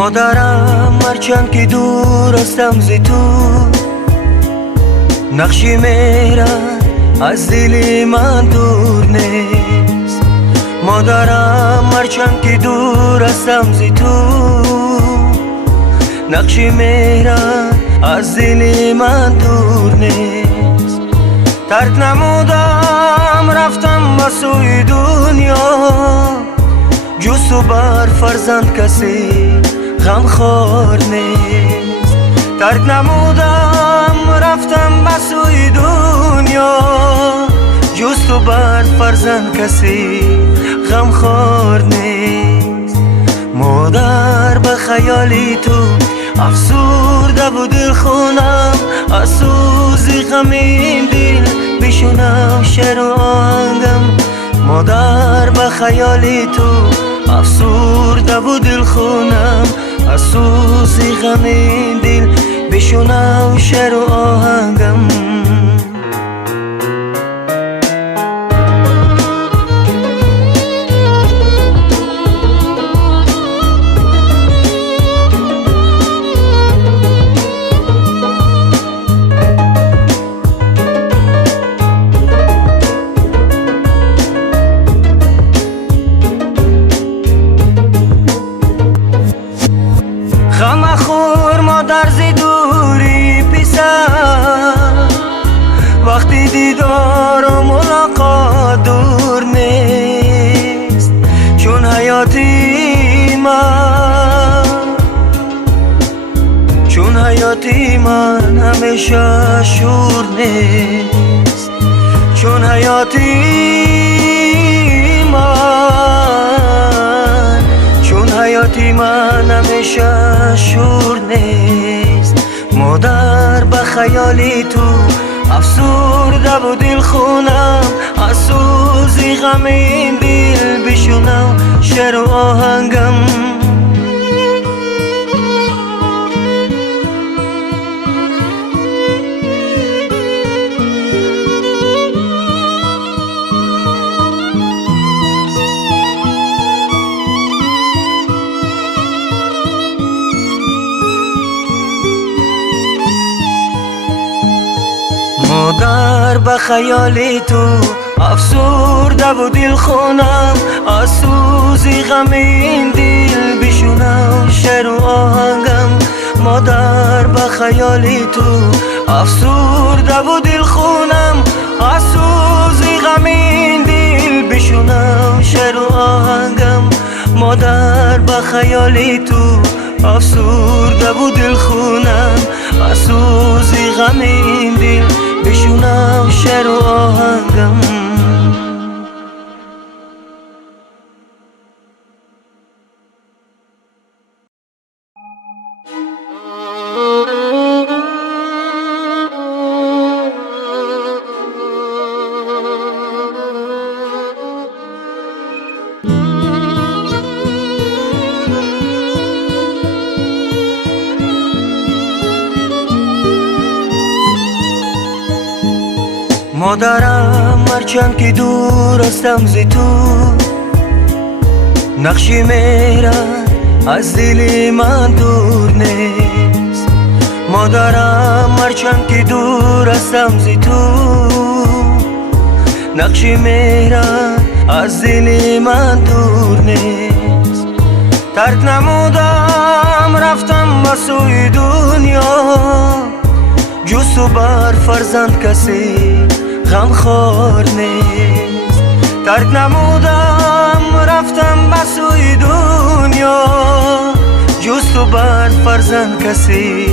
مادرم هرچند که دور هستم ز تو، نقشی مهرت از دل من دور نیست. مادرم هرچند که دور هستم ز تو، نقشی مهرت از دل من دور نیست. ترک نمودم رفتم به سوی دنیا، جز تو بر فرزند کسی غمخوار نیست. ترک نمودم رفتم به سوی دنیا، جز تو بر فرزند کسی غمخوار نیست. مادر به خیالی تو افسرده و دل خونم، از سوز غم این دل بشنو شعر و آهنگم. مادر به خیالی تو افسرده و دل خونم، از سوز غم این دل بشنو شعر و آهنگم. غم خور مادر ز دوری پسر، وقتی دیدار و ملاقات دور نیست. چون حیاتی من، چون حیاتی من همیشه شور نیست. چون حیاتی من، چون حیاتی من همیشه شور نیست. مادر به خیالی تو افسرده و دل خونم، از سوز غم این دل بشنو شعر و آهنگم. مادر به خیالی تو افسرده و دل خونم، از سوز غم این دل بشنو شعر و آهنگم. مادر به خیالی تو افسرده و دل خونم، از سوز غم این دل بشنو شعر و آهنگم. مادر به خیالی تو افسرده و دل خونم، از سوز غم این دل بشنو شعر و آهنگم. مادرم هرچند که دور هستم ز تو، نقشی مهرت از دل من دور نیست. مادرم هرچند که دور هستم ز تو، نقشی مهرت از دل من دور نیست. ترک نمودم رفتم به سوی دنیا، جز تو بر فرزند کسی غمخوار نیست. ترک نمودم رفتم به سوی دنیا، جز تو بر فرزند کسی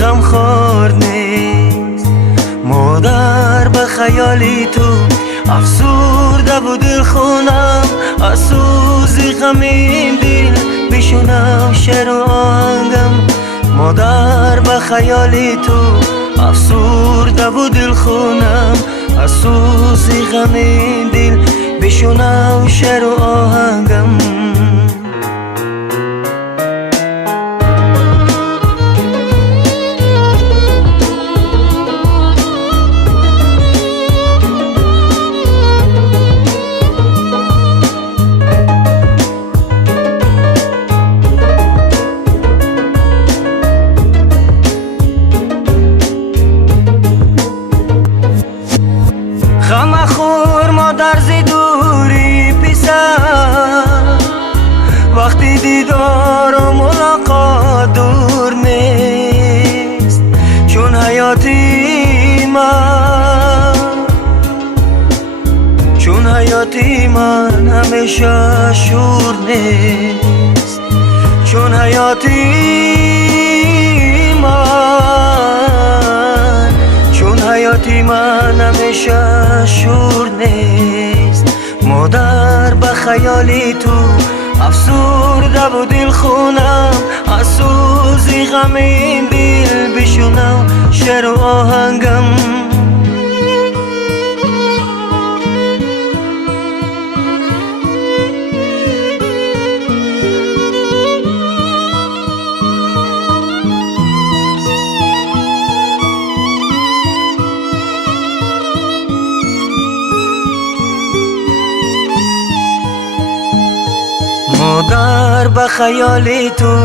غمخوار نیست. مادر به خیالی تو افسرده و دل خونم، از سوز غم این دل بشنو شعر و آهنگم. مادر به خیالی تو افسرده و دل خونم، از سوز غم این دل بشنو شعر و آهنگم. مادر ز دوری پسر، وقتی دیدار و ملاقات دور نیست. چون حیاتی من، چون حیاتی من همیشه شور نیست. چون حیاتی من، چون حیاتی من همیشه شور نیست. مادر به خیالی تو افسرده و دل خونم، از سوزی غم این دل بشونم شعر و آهنگم. مادر به خیالی تو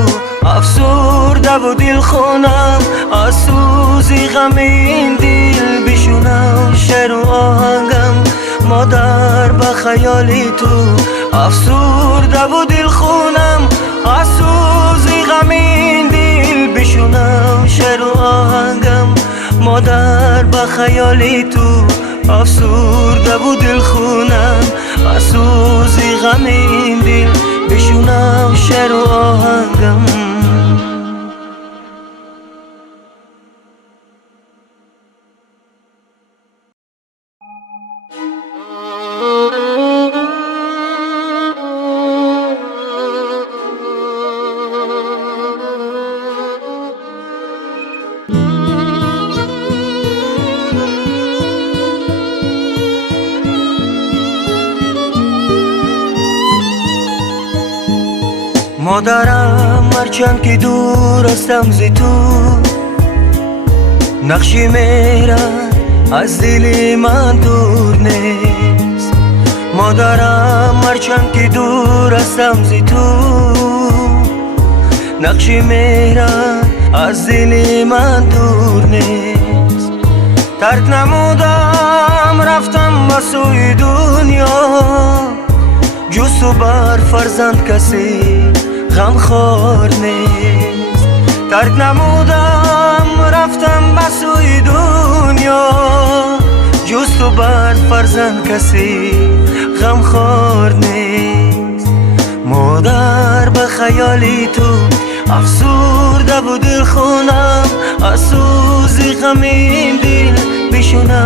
افسرده و دل خونم، از سوزی غم این دل بشونم شعر و آهنگم. مادر به خیالی تو افسرده و دل خونم، از سوزی غم این دل بشونم شعر و آهنگم. مادر به خیالی تو افسرده و دل خونم، از سوزی غم این دل بشونم شعر و آهنگم. مادرم هرچند که دور هستم ز تو، نقشی مهرت از دل من دور نیست. مادرم هرچند که دور هستم ز تو، نقشی مهرت از دل من دور نیست. ترک نمودم رفتم به سوی دنیا، جز تو بر فرزند کسی غم خور نیست. ترک نمودم رفتم به سوی دنیا، جز تو بر فرزند کسی غم خور نیست. مادر به خیالی تو افسرده و دل خونم، از سوزی غم این دل بشونم.